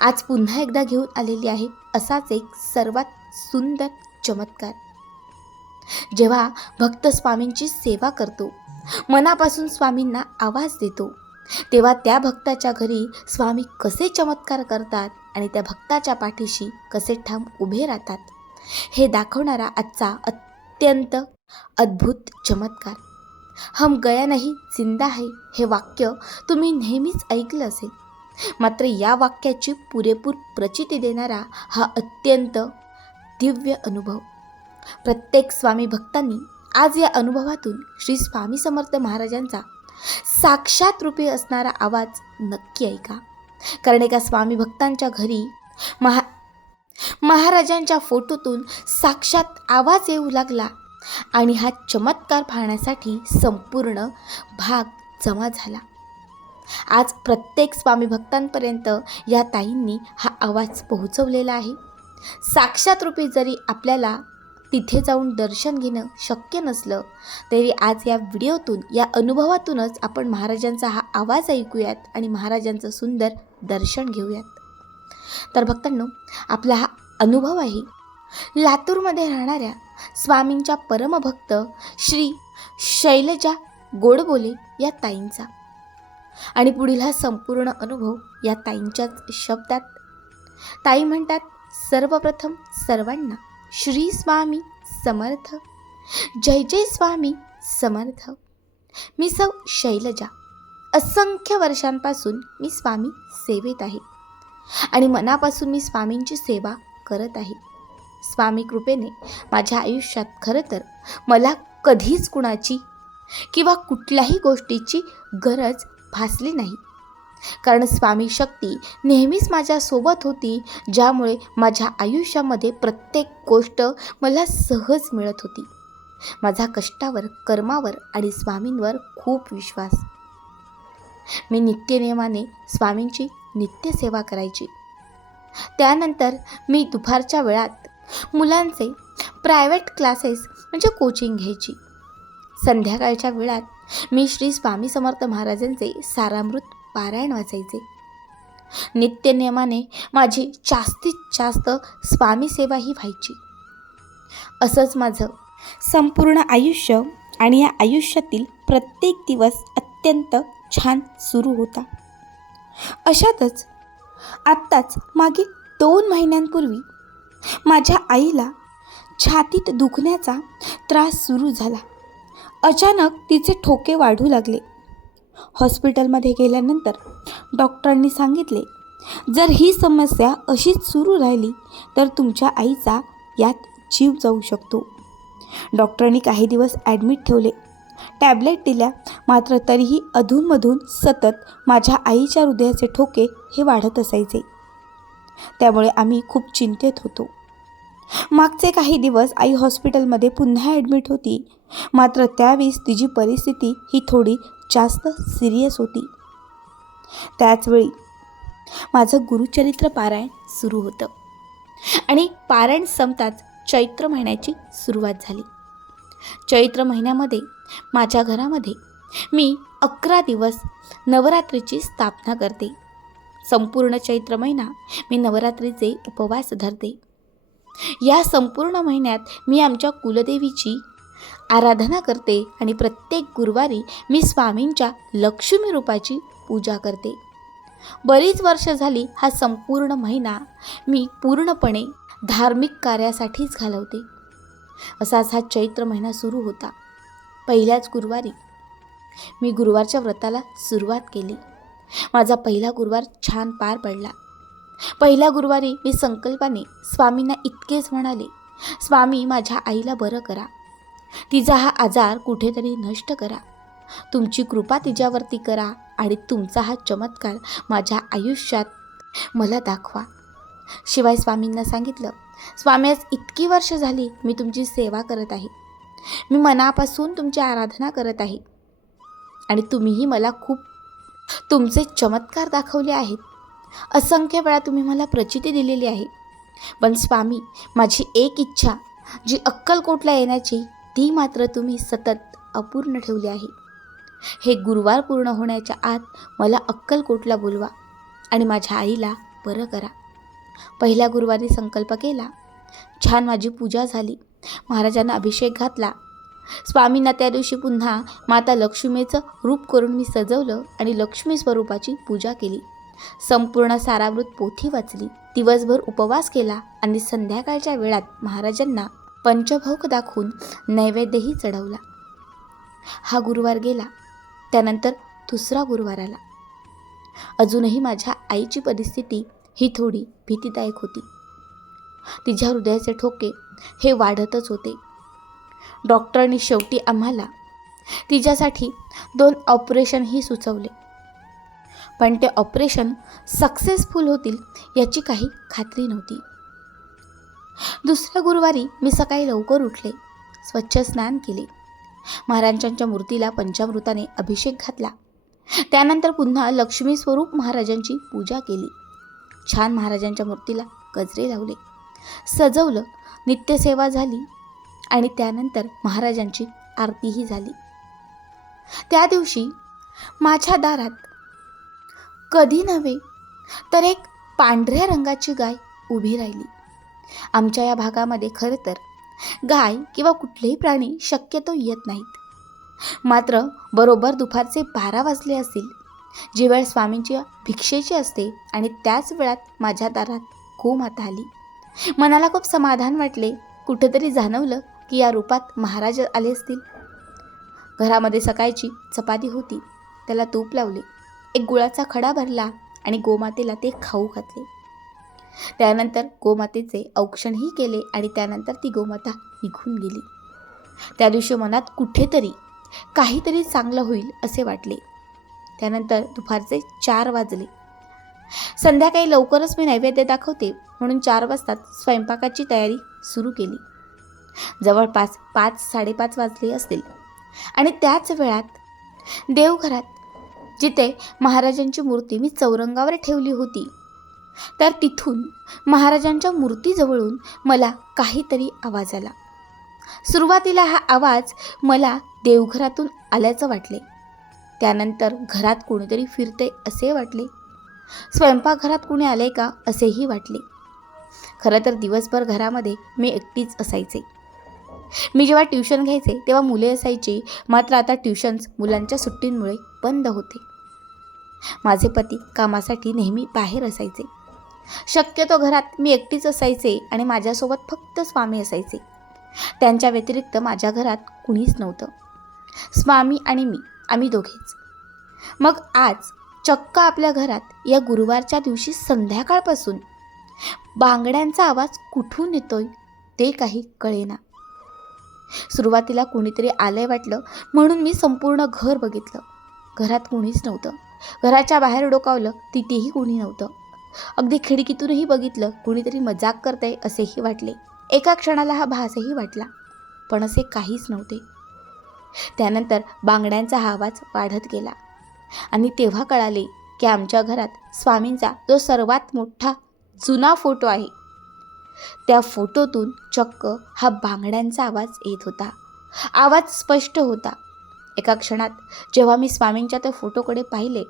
आज पुन्हा एकदा घेऊन आलेली आहे असाच एक सर्वात सुंदर चमत्कार. जेव्हा भक्त स्वामींची सेवा करतो मनापासून स्वामींना आवाज देतो तेव्हा त्या भक्ताच्या घरी स्वामी कसे चमत्कार करतात आणि त्या भक्ताच्या पाठीशी कसे ठाम उभे राहतात हे दाखवणारा आजचा अत्यंत अद्भुत चमत्कार. हम गया नाही जिंदा आहे हे वाक्य तुम्ही नेहमीच ऐकलं असेल. मात्र या वाक्याची पुरेपूर प्रचिती देणारा हा अत्यंत दिव्य अनुभव. प्रत्येक स्वामी भक्तांनी आज या अनुभवातून श्री स्वामी समर्थ महाराजांचा साक्षात रूपी असणारा आवाज नक्की ऐका. कारण एका स्वामी भक्तांच्या घरी महा महाराजांच्या फोटोतून साक्षात आवाज येऊ लागला आणि हा चमत्कार पाहण्यासाठी संपूर्ण भाग जमा झाला. आज प्रत्येक स्वामी भक्तांपर्यंत या ताईंनी हा आवाज पोहोचवलेला आहे. साक्षात रूपी जरी आपल्याला तिथे जाऊन दर्शन घेणं शक्य नसलं तरी आज या व्हिडिओतून या अनुभवातूनच आपण महाराजांचा हा आवाज ऐकूयात आणि महाराजांचं सुंदर दर्शन घेऊयात. तर भक्तांनो आपला हा अनुभव आहे. लातूरमध्ये राहणाऱ्या स्वामींच्या परमभक्त श्री शैलजा गोडबोले या ताईंचा. आणि पुढील हा संपूर्ण अनुभव या ताईंच्याच शब्दात. ताई म्हणतात सर्वप्रथम सर्वांना श्री स्वामी समर्थ. जय जय स्वामी समर्थ. मी सौ शैलजा. असंख्य वर्षांपासून मी स्वामी सेवेत आहे. आणि मनापासून मी स्वामींची सेवा करत आहे. स्वामी कृपेने माझ्या आयुष्यात खरं तर मला कधीच कुणाची किंवा कुठल्याही गोष्टीची गरज भासली नाही. कारण स्वामी शक्ती नेहमीच माझ्यासोबत होती ज्यामुळे माझ्या आयुष्यामध्ये प्रत्येक गोष्ट मला सहज मिळत होती. माझा कष्टावर कर्मावर आणि स्वामींवर खूप विश्वास. मी नित्यनियमाने स्वामींची नित्यसेवा करायची. त्यानंतर मी दुपारच्या वेळात मुलांचे प्रायव्हेट क्लासेस म्हणजे कोचिंग घ्यायची. संध्याकाळच्या वेळात मी श्री स्वामी समर्थ महाराजांचे सारामृत पारायण वाचायचे. नित्यनियमाने माझी जास्तीत जास्त स्वामीसेवाही ही व्हायची. असंच माझं संपूर्ण आयुष्य आणि या आयुष्यातील प्रत्येक दिवस अत्यंत छान सुरू होता. अशातच आत्ताच मागील दोन महिन्यांपूर्वी माझ्या आईला छातीत दुखण्याचा त्रास सुरू झाला. अचानक तिचे ठोके वाढू लागले. हॉस्पिटलमध्ये गेल्यानंतर डॉक्टरांनी सांगितले जर ही समस्या अशीच सुरू राहिली तर तुमच्या आईचा यात जीव जाऊ शकतो. डॉक्टरांनी काही दिवस ॲडमिट ठेवले. टॅबलेट दिल्या मात्र तरीही अधूनमधून सतत माझ्या आईच्या हृदयाचे ठोके हे वाढत असायचे. त्यामुळे आम्ही खूप चिंतेत होतो. मागचे काही दिवस आई हॉस्पिटलमध्ये पुन्हा ॲडमिट होती मात्र त्यावेळेस तिची परिस्थिती ही थोडी जास्त सिरियस होती. त्याचवेळी माझं गुरुचरित्र पारायण सुरू होतं. आणि पारायण संपताच चैत्र महिन्याची सुरुवात झाली. चैत्र महिन्यामध्ये माझ्या घरामध्ये मी अकरा दिवस नवरात्रीची स्थापना करते. संपूर्ण चैत्र महिना मी नवरात्रीचे उपवास धरते. या संपूर्ण महिन्यात मी आमच्या कुलदेवीची आराधना करते आणि प्रत्येक गुरुवारी मी स्वामींच्या लक्ष्मी रूपाची पूजा करते. बरीच वर्ष झाली हा संपूर्ण महिना मी पूर्णपणे धार्मिक कार्यासाठीच घालवते. असाच हा चैत्र महिना सुरू होता. पहिल्याच गुरुवारी मी गुरुवारच्या व्रताला सुरुवात केली. माझा पहिला गुरुवार छान पार पडला. पहिल्या गुरुवारी मी संकल्पाने स्वामींना इतकेच म्हणाले स्वामी माझ्या आईला बरं करा. तिचा हा आजार कुठेतरी नष्ट करा. तुमची कृपा तिच्यावरती करा आणि तुमचा हा चमत्कार माझ्या आयुष्यात मला दाखवा. शिवाय स्वामींना सांगितलं स्वामी आज इतकी वर्ष झाली मी तुमची सेवा करत आहे. मी मनापासून तुमची आराधना करत आहे. आणि तुम्हीही मला खूप तुमचे चमत्कार दाखवले आहेत. असंख्य वेळा तुम्ही मला प्रचिती दिलेली आहे. पण स्वामी माझी एक इच्छा जी अक्कलकोटला येण्याची ती मात्र तुम्ही सतत अपूर्ण ठेवली आहे. हे गुरुवार पूर्ण होण्याच्या आत मला अक्कलकोटला बोलवा आणि माझ्या आईला बरं करा. पहिल्या गुरुवारी संकल्प केला. छान माझी पूजा झाली. महाराजांना अभिषेक घातला. स्वामींना त्या दिवशी पुन्हा माता लक्ष्मीचं रूप करून मी सजवलं आणि लक्ष्मी स्वरूपाची पूजा केली. संपूर्ण सारावृत पोथी वाचली. दिवसभर उपवास केला आणि संध्याकाळच्या वेळात महाराजांना पंचभोग दाखवून नैवेद्यही चढवला. हा गुरुवार गेला त्यानंतर दुसरा गुरुवार आला. अजूनही माझ्या आईची परिस्थिती ही थोडी भीतीदायक होती. तिच्या हृदयाचे ठोके हे वाढतच होते. डॉक्टरनी शेवटी आम्हाला तिच्यासाठी दोन ऑपरेशनही सुचवले. पण ते ऑपरेशन सक्सेसफुल होतील याची काही खात्री नव्हती. दुसऱ्या गुरुवारी मी सकाळी लवकर उठले. स्वच्छ स्नान केले. महाराजांच्या मूर्तीला पंचामृताने अभिषेक घातला. त्यानंतर पुन्हा लक्ष्मी स्वरूप महाराजांची पूजा केली. छान महाराजांच्या मूर्तीला गजरे लावले. सजवलं नित्यसेवा झाली आणि त्यानंतर महाराजांची आरतीही झाली. त्या दिवशी माझ्या दारात कधी नव्हे तर एक पांढऱ्या रंगाची गाय उभी राहिली. आमच्या या भागामध्ये खरं तर गाय किंवा कुठलेही प्राणी शक्यतो येत नाहीत. मात्र बरोबर दुपारचे बारा वाजले असतील जी वेळ स्वामींची भिक्षेची असते आणि त्याच वेळात माझ्या दारात गोमाता आली. मनाला खूप समाधान वाटले कुठंतरी जाणवलं की या रूपात महाराज आले असतील. घरामध्ये सकाळची चपाती होती त्याला तूप लावले एक गुळाचा खडा भरला आणि गोमातेला ते खाऊ घातले. त्यानंतर गोमातेचे औक्षणही केले आणि त्यानंतर ती गोमाता निघून गेली. त्या दिवशी मनात कुठेतरी काहीतरी चांगलं होईल असे वाटले. त्यानंतर दुपारचे चार वाजले. संध्याकाळी लवकरच मी नैवेद्य दाखवते म्हणून चार वाजता स्वयंपाकाची तयारी सुरू केली. जवळपास पाच साडेपाच वाजले असतील. आणि त्याच वेळात देवघरात जिथे महाराजांची मूर्ती मी चौरंगावर ठेवली होती तर तिथून महाराजांच्या मूर्तीजवळून मला काहीतरी आवाज आला. सुरुवातीला हा आवाज मला देवघरातून आल्याचं वाटले. त्यानंतर घरात कोणीतरी फिरते असे वाटले. स्वयंपाकघरात कुणी आले का असेही वाटले. खरं तर दिवसभर घरामध्ये मी एकटीच असायचे. मी जेव्हा ट्युशन घ्यायचे तेव्हा मुले असायची. मात्र आता ट्युशन्स मुलांच्या सुट्टींमुळे बंद होते. माझे पती कामासाठी नेहमी बाहेर असायचे. शक्यतो घरात मी एकटीच असायचे आणि माझ्यासोबत फक्त स्वामी असायचे. त्यांच्या व्यतिरिक्त माझ्या घरात कुणीच नव्हतं. स्वामी आणि मी आम्ही दोघेच. मग आज चक्क आपल्या घरात या गुरुवारच्या दिवशी संध्याकाळपासून बांगड्यांचा आवाज कुठून येतोय ते काही कळेना. सुरुवातीला कोणीतरी आलंय वाटलं म्हणून मी संपूर्ण घर बघितलं. घरात कोणीच नव्हतं. घराच्या बाहेर डोकावलं तिथेही कोणी नव्हतं. अगदी खिडकीतूनही बघितलं कुणीतरी मजाक करतंय असेही वाटले. एका क्षणाला हा भासही वाटला पण असे काहीच नव्हते. त्यानंतर बांगड्यांचा हा आवाज वाढत गेला आणि तेव्हा कळाले की आमच्या घरात स्वामींचा जो सर्वात मोठा जुना फोटो आहे. त्या फोटोतून चक्क हा बांगड्यांचा आवाज येत होता. आवाज स्पष्ट होता. एका क्षणात जेव्हा मी स्वामींच्या त्या फोटोकडे पाहिले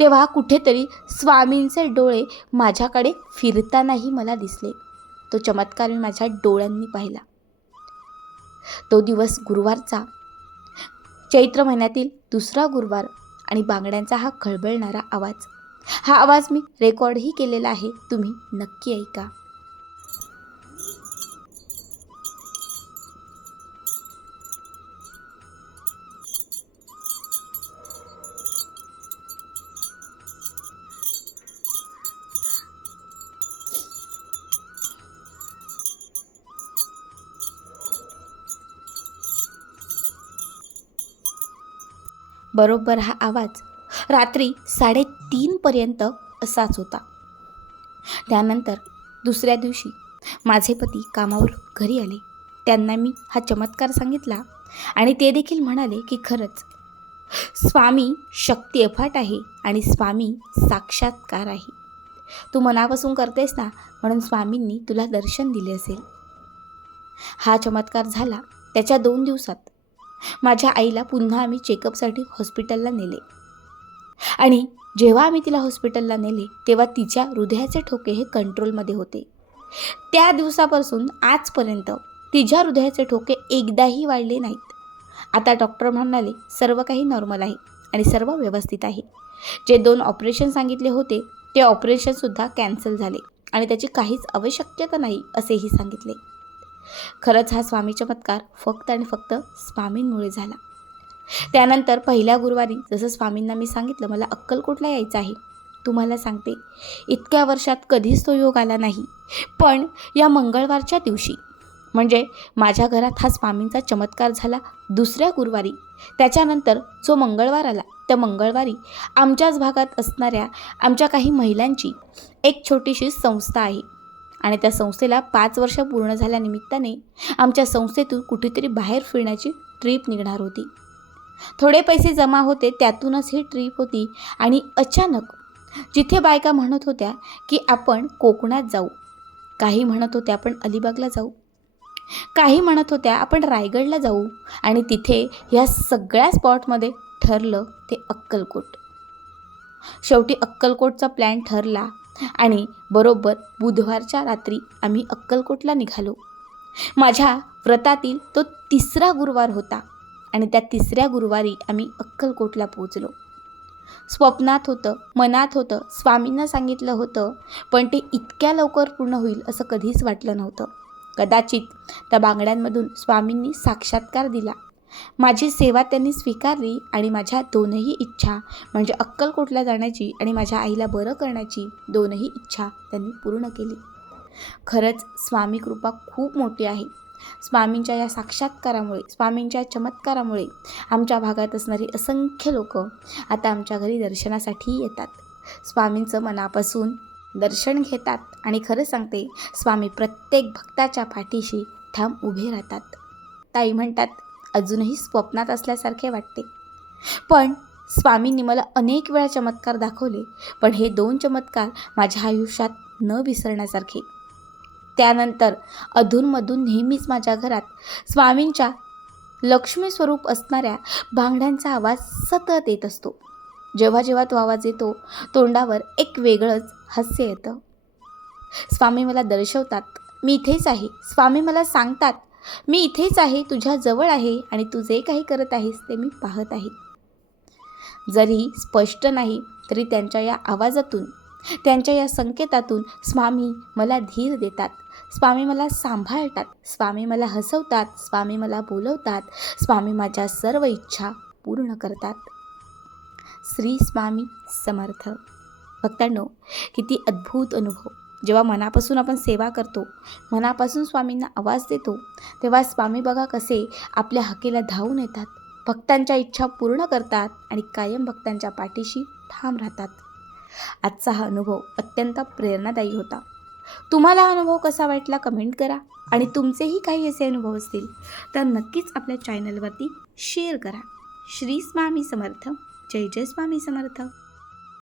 तेव्हा कुठेतरी स्वामींचे डोळे माझ्याकडे फिरतानाही मला दिसले. तो चमत्कार मी माझ्या डोळ्यांनी पाहिला. तो दिवस गुरुवारचा. चैत्र महिन्यातील दुसरा गुरुवार आणि बांगड्यांचा हा खळबळणारा आवाज. हा आवाज मी रेकॉर्डही केलेला आहे. तुम्ही नक्की ऐका. बरोबर हा आवाज रात्री साडेतीनपर्यंत असाच होता. त्यानंतर दुसऱ्या दिवशी माझे पती कामावर घरी आले. त्यांना मी हा चमत्कार सांगितला आणि ते देखील म्हणाले की खरंच स्वामी शक्ती अफाट आहे आणि स्वामी साक्षात्कार आहे. तू मनापासून करतेस ना म्हणून स्वामींनी तुला दर्शन दिले असेल. हा चमत्कार झाला त्याच्या दोन दिवसात. माझ्या आईला पुन्हा आम्ही चेकअपसाठी हॉस्पिटलला नेले. आणि जेव्हा आम्ही तिला हॉस्पिटलला नेले तेव्हा तिच्या हृदयाचे ठोके हे कंट्रोलमध्ये होते. त्या दिवसापासून आजपर्यंत तिच्या हृदयाचे ठोके एकदाही वाढले नाहीत. आता डॉक्टर म्हणाले सर्व काही नॉर्मल आहे आणि सर्व व्यवस्थित आहे. जे दोन ऑपरेशन सांगितले होते ते ऑपरेशनसुद्धा कॅन्सल झाले आणि त्याची काहीच आवश्यकता नाही असेही सांगितले. खरंच हा स्वामी चमत्कार फक्त आणि फक्त स्वामींमुळे झाला. त्यानंतर पहिल्या गुरुवारी जसं स्वामींना मी सांगितलं मला अक्कलकोटला यायचं आहे? तुम्हाला सांगते इतक्या वर्षात कधीच तो योग आला नाही पण या मंगळवारच्या दिवशी. म्हणजे माझ्या घरात हा स्वामींचा चमत्कार झाला दुसऱ्या गुरुवारी. त्याच्यानंतर जो मंगळवार आला त्या मंगळवारी आमच्याच भागात असणाऱ्या आमच्या काही महिलांची एक छोटीशी संस्था आहे. आणि त्या संस्थेला पाच वर्ष पूर्ण झाल्यानिमित्ताने आमच्या संस्थेतून कुठेतरी बाहेर फिरण्याची ट्रीप निघणार होती. थोडे पैसे जमा होते त्यातूनच ही ट्रीप होती आणि अचानक जिथे बायका म्हणत होत्या की आपण कोकणात जाऊ काही म्हणत होत्या आपण अलिबागला जाऊ काही म्हणत होत्या आपण रायगडला जाऊ आणि तिथे ह्या सगळ्या स्पॉटमध्ये ठरलं ते अक्कलकोट. शेवटी अक्कलकोटचा प्लॅन ठरला आणि बरोबर बुधवारच्या रात्री आम्ही अक्कलकोटला निघालो. माझ्या व्रतातील तो तिसरा गुरुवार होता आणि त्या तिसऱ्या गुरुवारी आम्ही अक्कलकोटला पोचलो स्वप्नात होतं मनात होतं स्वामींना सांगितलं होतं पण ते इतक्या लवकर पूर्ण होईल असं कधीच वाटलं नव्हतं. कदाचित त्या बांगड्यांमधून स्वामींनी साक्षात्कार दिला. माझी सेवा त्यांनी स्वीकारली आणि माझ्या दोनही इच्छा म्हणजे अक्कलकोटला जाण्याची आणि माझ्या आईला बरं करण्याची दोनही इच्छा त्यांनी पूर्ण केली. खरंच स्वामी कृपा खूप मोठी आहे. स्वामींच्या या साक्षात्कारामुळे स्वामींच्या चमत्कारामुळे आमच्या भागात असणारी असंख्य लोक आता आमच्या घरी दर्शनासाठी येतात. स्वामींचं मनापासून दर्शन घेतात आणि खरं सांगते स्वामी प्रत्येक भक्ताच्या पाठीशी ठाम उभे राहतात. ताई म्हणतात अजूनही स्वप्नात असल्यासारखे वाटते. पण स्वामींनी मला अनेक वेळा चमत्कार दाखवले पण हे दोन चमत्कार माझ्या आयुष्यात न विसरण्यासारखे. त्यानंतर अधूनमधून नेहमीच माझ्या घरात स्वामींच्या लक्ष्मी स्वरूप असणाऱ्या भांगड्यांचा आवाज सतत येत असतो. जेव्हा जेव्हा तो आवाज येतो तोंडावर एक वेगळंच हास्य येतं. स्वामी मला दर्शवतात मी इथेच आहे. स्वामी मला सांगतात मी इथेच आहे तुझ्या जवळ आहे आणि तू जे काही करत आहेस ते मी पाहत आहे. जरी स्पष्ट नाही तरी त्यांच्या या आवाजातून त्यांच्या या संकेतातून स्वामी मला धीर देतात स्वामी मला सांभाळतात स्वामी मला हसवतात स्वामी मला बोलवतात स्वामी माझ्या सर्व इच्छा पूर्ण करतात. श्री स्वामी समर्थ. भक्तांनो किती अद्भुत अनुभव. जेव्हा मनापासून आपण सेवा करतो मनापासून स्वामींना आवाज देतो तेव्हा स्वामी बघा कसे आपल्या हकेला धावून येतात. भक्तांच्या इच्छा पूर्ण करतात आणि कायम भक्तांच्या पाठीशी ठाम राहतात. आजचा हा अनुभव अत्यंत प्रेरणादायी होता. तुम्हाला हा अनुभव कसा वाटला कमेंट करा आणि तुमचेही काही असे अनुभव असतील तर नक्कीच आपल्या चॅनलवरती शेअर करा. श्री स्वामी समर्थ. जय जय स्वामी समर्थ.